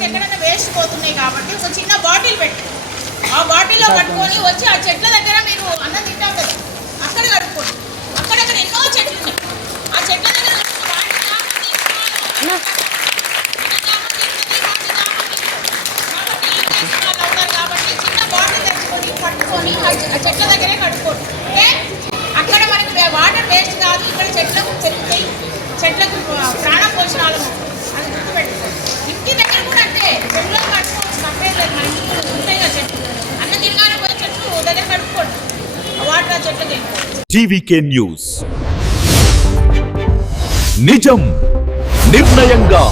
మనకి ఎక్కడైనా వేస్ట్ పోతున్నాయి కాబట్టి ఒక చిన్న బాటిల్ పెట్టి ఆ బాటిల్లో పట్టుకొని వచ్చి ఆ చెట్ల దగ్గర మీరు అన్నం తింటాం కదా అక్కడ కడుక్కోండి. అక్కడక్కడ ఎన్నో చెట్లు ఉన్నాయి. ఆ చెట్ల దగ్గర కాబట్టి చిన్న బాటిల్ తెచ్చుకొని పట్టుకొని ఆ చెట్ల దగ్గరే కడుక్కోండి. ఓకే, అక్కడ మనకి వాటర్ వేస్ట్ కాదు. ఇక్కడ చెట్లకు పెరుగుతాయి, చెట్లకు ప్రాణం పోషణాలు అది గుర్తుపెట్టుకోండి. ఇంటి దగ్గర కూడా అంటే చెట్లలో కట్టుకోవచ్చు, తప్పేం లేదు. మన ఇంట్లో ఉంటాయి కదా చెట్లు, అన్న తిరగానే పోయి చెట్లు దగ్గర కట్టుకోండి. వాటర్ ఆ చెట్లకి. టీవీకే న్యూస్ నిజం నిర్ణయంగా.